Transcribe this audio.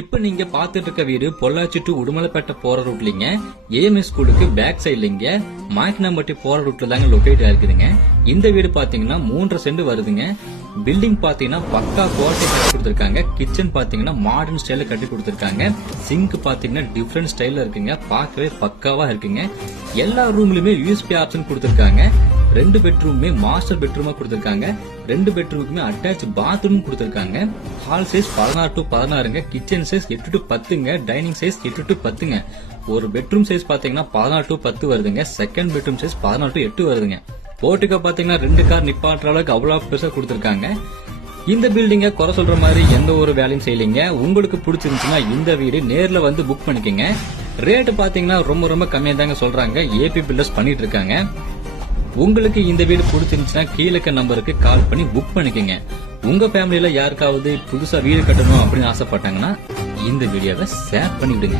இப்ப நீங்க பாத்துட்டு இருக்க வீடு பொள்ளாச்சி டு உடுமலைப்பேட்டை போற ரூட்லீங்க. ஏஎம்எஸ் ஸ்கூலுக்கு பேக் சைட்லீங்க மாக்கினம்பட்டி போற ரூட்ல தாங்க லொகேட் ஆயிருக்குதுங்க. இந்த வீடு பாத்தீங்கன்னா 3.5 சென்ட் வருதுங்க. பில்டிங் பாத்தீங்கன்னா பக்கா குவாலிட்டி கட்டி கொடுத்திருக்காங்க. கிச்சன் பாத்தீங்கன்னா மாடர்ன் ஸ்டைல கட்டி கொடுத்திருக்காங்க. சிங்க் பாத்தீங்கன்னா டிஃபரெண்ட் ஸ்டைல்ல இருக்குங்க. பார்க்கவே பக்காவா இருக்குங்க. எல்லா ரூம்லயுமே யூஎஸ்பி ஆப்ஷன் கொடுத்திருக்காங்க. 2 பெட்ரூமே மாஸ்டர் பெட்ரூமா கொடுத்திருக்காங்க. 2 பெட்ரூமுக்குமே அட்டாச் பாத்ரூம் கொடுத்திருக்காங்க. ஹால் சைஸ் 16 to 16ங்க. கிச்சன் சைஸ் 8 to 10ங்க. டைனிங் சைஸ் 8 to 10ங்க. ஒரு பெட்ரூம் சைஸ் பாத்தீங்கன்னா 14 to 10 வருதுங்க. செகண்ட் பெட்ரூம் சைஸ் 14 to 8 வருதுங்க. போர்ட்டிகோ பாத்தீங்கன்னா 2 கார் நிப்பாட்டுற அளவுக்கு அவ்வளவு பெருசா கொடுத்திருக்காங்க. இந்த பில்டிங்க குறை சொல்ற மாதிரி எந்த ஒரு வேலையும் செய்யலீங்க. உங்களுக்கு பிடிச்சிருந்துச்சுன்னா இந்த வீடு நேர்ல வந்து புக் பண்ணிக்கங்க. ரேட் பாத்தீங்கன்னா ரொம்ப ரொம்ப கம்மியா தாங்க சொல்றாங்க. ஏபி பில்டர்ஸ் பண்ணிட்டு இருக்காங்க. உங்களுக்கு இந்த வீடு பிடிச்சிருந்துச்சுன்னா கீழே இருக்க நம்பருக்கு கால் பண்ணி புக் பண்ணிக்கங்க. உங்க ஃபேமிலியில யாருக்காவது புதுசா வீடு கட்டணும் அப்படின்னு ஆசைப்பட்டாங்கன்னா இந்த வீடியோவை ஷேர் பண்ணிவிடுங்க.